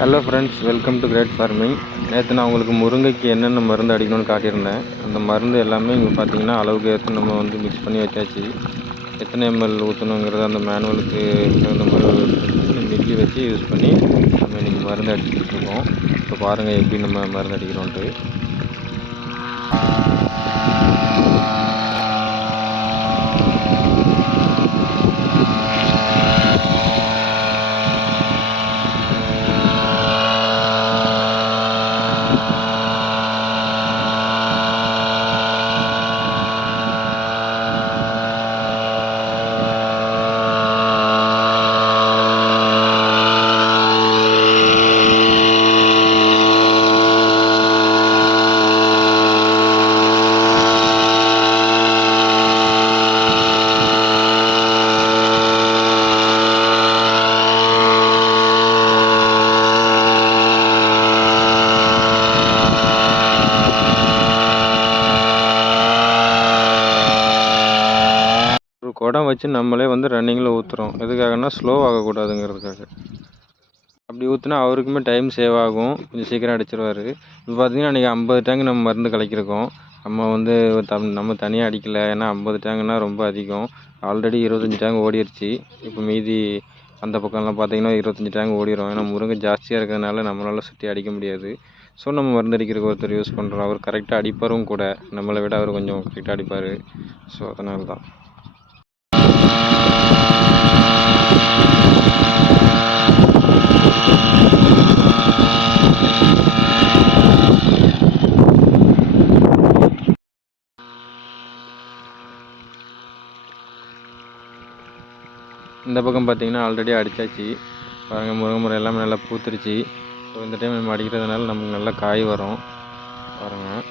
Hello friends welcome to great farming நேற்று நான் உங்களுக்கு முருங்கைக்கு என்னென்ன மருந்து அடிக்கணும்னு காட்டியிருந்தேன். அந்த மருந்து எல்லாமே இங்கே பார்த்தீங்கன்னா அளவுக்கு ஏற்ற நம்ம வந்து மிக்ஸ் பண்ணி வச்சாச்சு. எத்தனை எம்எல் ஊற்றணுங்கிறத அந்த மேனுவலுக்கு தகுந்த மாதிரி மில்லி வச்சு யூஸ் பண்ணி நம்ம இன்றைக்கி மருந்து அடிச்சுக்கிட்டு இருக்கோம். இப்போ பாருங்கள் எப்படி நம்ம மருந்து அடிக்கிறோன்ட்டு. குடம் வச்சு நம்மளே வந்து ரன்னிங்கில் ஊற்றுறோம் எதுக்காகனா ஸ்லோ ஆகக்கூடாதுங்கிறதுக்காக. அப்படி ஊற்றுனா அவருக்குமே டைம் சேவ் ஆகும். கொஞ்சம் சீக்கிரம் அடிச்சிருவார். இப்போ பார்த்தீங்கன்னா அன்றைக்கி ஐம்பது டேங்க் நம்ம மருந்து கலக்கியிருக்கோம். நம்ம வந்து தம் நம்ம தனியாக அடிக்கலை. ஏன்னா ஐம்பது டேங்குனா ரொம்ப அதிகம். ஆல்ரெடி இருபத்தஞ்சி டேங்க் ஓடிடுச்சு இப்போ மீதி அந்த பக்கம்லாம் பார்த்தீங்கன்னா இருபத்தஞ்சி டேங்க் ஓடிரும். ஏன்னா முருங்கை ஜாஸ்தியாக இருக்கிறதுனால நம்மளால் சுற்றி அடிக்க முடியாது. ஸோ நம்ம மருந்து அடிக்கிறதுக்கு ஒருத்தர் யூஸ் பண்ணுறோம் அவர் கரெக்டாக அடிப்பாரும் கூட. நம்மளை விட அவர் கொஞ்சம் கரெக்டாக அடிப்பார். ஸோ அதனால தான் இந்த பக்கம் பார்த்தீங்கன்னா ஆல்ரெடி அடித்தாச்சு பாருங்கள் முருங்கை மரம் எல்லாமே நல்லா பூத்துருச்சு. ஸோ இந்த டைம் நம்ம அடிக்கிறதுனால நமக்கு நல்லா காய் வரும். பாருங்கள்